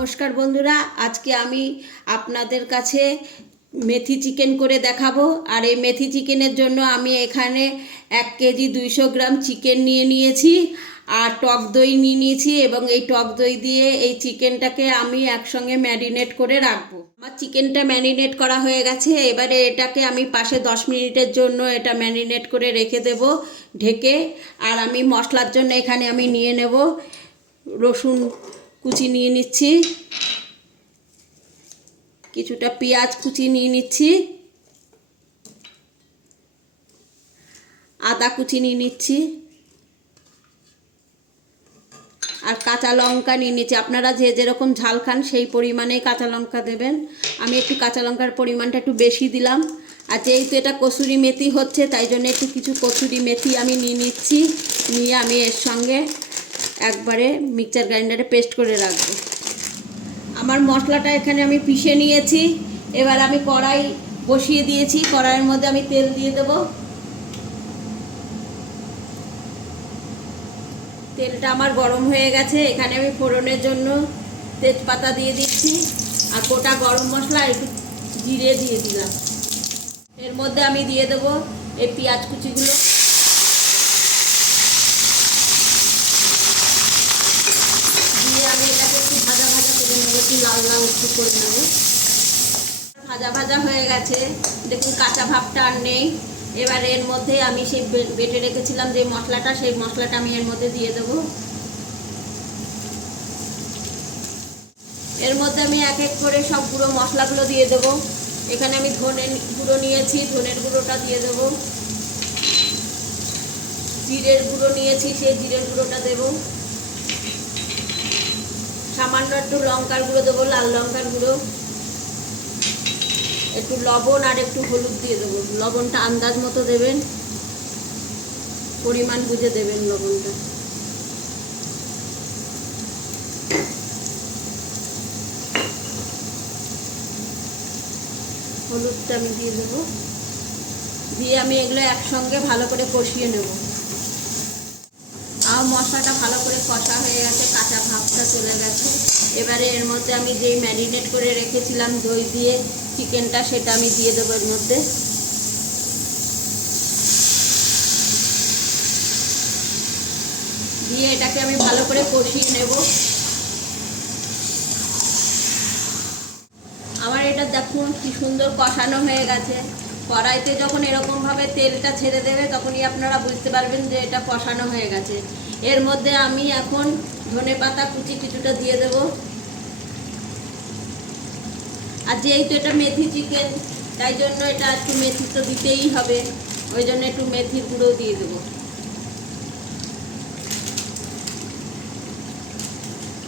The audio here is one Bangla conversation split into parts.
নমস্কার বন্ধুরা, আজকে আমি আপনাদের কাছে মেথি চিকেন করে দেখাবো। আর এই মেথি চিকেনের জন্য আমি এখানে এক কেজি দুইশো গ্রাম চিকেন নিয়ে নিয়েছি, আর টক দই নিয়ে নিয়েছি এবং এই টক দই দিয়ে এই চিকেনটাকে আমি একসঙ্গে ম্যারিনেট করে রাখব। আমার চিকেনটা ম্যারিনেট করা হয়ে গেছে, এবারে এটাকে আমি পাশে দশ মিনিটের জন্য এটা ম্যারিনেট করে রেখে দেব ঢেকে। আর আমি মশলার জন্য এখানে আমি নিয়ে নেব রসুন কুচি নিয়ে নিচ্ছি। কিছুটা পেঁয়াজ কুচি নিয়ে নিচ্ছি। আদা কুচি নিয়ে নিচ্ছি। আর কাঁচা লঙ্কা নিয়ে নিচ্ছি। আপনারা যে যেরকম ঝাল খান সেই পরিমাণেই কাঁচা লঙ্কা দেবেন। আমি একটু কাঁচা লঙ্কার পরিমাণটা একটু বেশি দিলাম। আর যেহেতু এটা কসুরি মেথি হচ্ছে, তাই জন্য একটু কিছু কসুরি মেথি আমি নিয়ে নিচ্ছি। নিয়ে আমি এর সঙ্গে একবারে মিক্সার গ্রাইন্ডারে পেস্ট করে রাখব। আমার মশলাটা এখানে আমি পিষে নিয়েছি। এবার আমি কড়াই বসিয়ে দিয়েছি। কড়াইয়ের মধ্যে আমি তেল দিয়ে দেবো। তেলটা আমার গরম হয়ে গেছে। এখানে আমি ফোড়নের জন্য তেজপাতা দিয়ে দিচ্ছি। আর গোটা গরম মশলা একটু জিরে দিয়ে দিলাম। এর মধ্যে আমি দিয়ে দেবো এই পেঁয়াজ কুচিগুলো দিয়ে আমি এটাকে একটু ভাজা ভাজা করে নেব একটু লাল লাল একটু করে নেব। ভাজা ভাজা হয়ে গেছে। দেখুন, কাঁচা ভাবটা আর নেই। এবার এর মধ্যে আমি সেই বেটে রেখেছিলাম যে মশলাটা, সেই মশলাটা আমি এর মধ্যে দিয়ে দেবো। এর মধ্যে আমি এক এক করে সব গুঁড়ো মশলাগুলো দিয়ে দেবো। এখানে আমি ধনে গুঁড়ো নিয়েছি, ধনের গুঁড়োটা দিয়ে দেবো। জিরের গুঁড়ো নিয়েছি, সেই জিরের গুঁড়োটা দেবো। সামান্য একটু লঙ্কার গুঁড়ো দেবো, লাল লঙ্কার গুঁড়ো। একটু লবণ আর একটু হলুদ দিয়ে দেবো। লবণটা আন্দাজ মতো দেবেন। পরিমাণ বুঝে দেবেন লবণটা। হলুদটা আমি দিয়ে দেবো। দিয়ে আমি এগুলো একসঙ্গে ভালো করে কষিয়ে নেব। মশলাটা ভালো করে কষা হয়ে গেছে, কাঁচা ভাবটা চলে গেছে। এবারে এর মধ্যে আমি যেই ম্যারিনেট করে রেখেছিলাম দই দিয়ে, চিকেনটা সেটা আমি দিয়ে দেবো এর মধ্যে। দিয়ে এটাকে আমি ভালো করে কষিয়ে নেব। আমার এটা দেখুন কি সুন্দর কষানো হয়ে গেছে। কড়াইতে যখন এরকমভাবে তেলটা ছেড়ে দেবে, তখনই আপনারা বুঝতে পারবেন যে এটা কষানো হয়ে গেছে। এর মধ্যে আমি এখন ধনে পাতা কুচি কিছুটা দিয়ে দেব। আর যেহেতু এটা মেথি চিকেন, তাই জন্য এটা একটু মেথি তো দিতেই হবে। ওই জন্য একটু মেথির গুঁড়ো দিয়ে দেবো।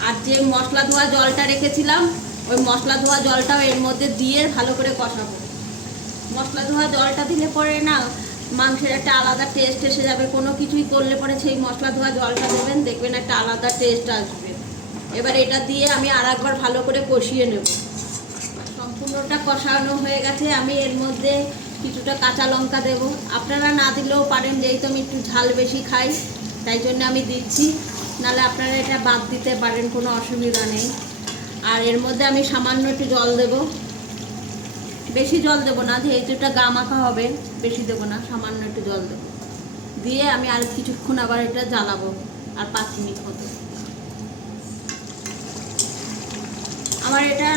আর যে মশলা ধোয়া জলটা রেখেছিলাম, ওই মশলা ধোয়া জলটাও এর মধ্যে দিয়ে ভালো করে কষাবো। মশলা ধোয়া জলটা দিলে পরে না মাংসের একটা আলাদা টেস্ট এসে যাবে। কোনো কিছুই করলে পরে সেই মশলা ধোয়া জলটা দেবেন, দেখবেন একটা আলাদা টেস্ট আসবে। এবার এটা দিয়ে আমি আর একবার ভালো করে কষিয়ে নেব। সম্পূর্ণটা কষানো হয়ে গেছে। আমি এর মধ্যে কিছুটা কাঁচা লঙ্কা দেব। আপনারা না দিলেও পারেন, যেহেতু আমি একটু ঝাল বেশি খাই, তাই জন্য আমি দিচ্ছি। নাহলে আপনারা এটা বাদ দিতে পারেন, কোনো অসুবিধা নেই। আর এর মধ্যে আমি সামান্য একটু জল দেব। বেশি জল দেবো না, যেহেতু এটা গা মাখা হবে, বেশি দেবো না, সামান্য একটু জল দেবো। দিয়ে আমি আর কিছুক্ষণ আবার এটা জ্বালাবো, আর পাঁচ মিনিট মতো। আমার এটা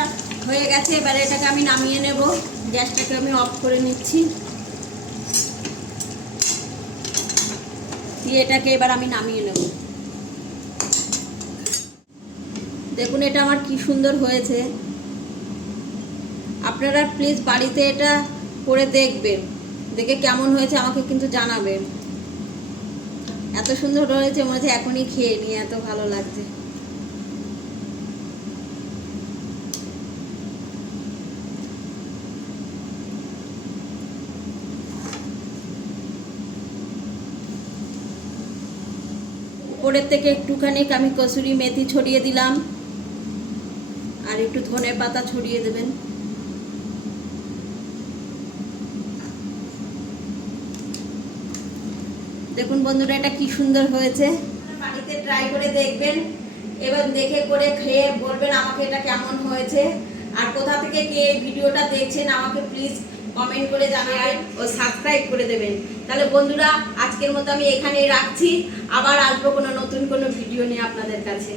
হয়ে গেছে, এবারে এটাকে আমি নামিয়ে নেব। গ্যাসটাকে আমি অফ করে নিচ্ছি। দিয়ে এটাকে এবার আমি নামিয়ে নেব। দেখুন, এটা আমার কি সুন্দর হয়েছে। আপনারা প্লিজ বাড়িতে এটা করে দেখবেন। দেখে কেমন হয়েছে আমাকে কিন্তু জানাবেন। এত সুন্দর হয়েছে, মনে হচ্ছে এখনই খেয়ে নিই, এত ভালো লাগছে। উপরের থেকে একটুখানি আমি কসুরি মেথি ছড়িয়ে দিলাম। আর একটু ধনে পাতা ছড়িয়ে দেবেন। দেখুন বন্ধুরা, এটা কি সুন্দর হয়েছে। বাড়িতে ট্রাই করে দেখবেন এবার দেখে করে খেয়ে বলবেন আমাকে এটা কেমন হয়েছে। আর কোথা থেকে কে ভিডিওটা দেখছেন, আমাকে প্লিজ কমেন্ট করে জানাবেন ও সাবস্ক্রাইব করে দেবেন। তাহলে বন্ধুরা, আজকের মতো আমি এখানেই রাখছি। আবার আসব কোনো নতুন কোনো ভিডিও নিয়ে আপনাদের কাছে।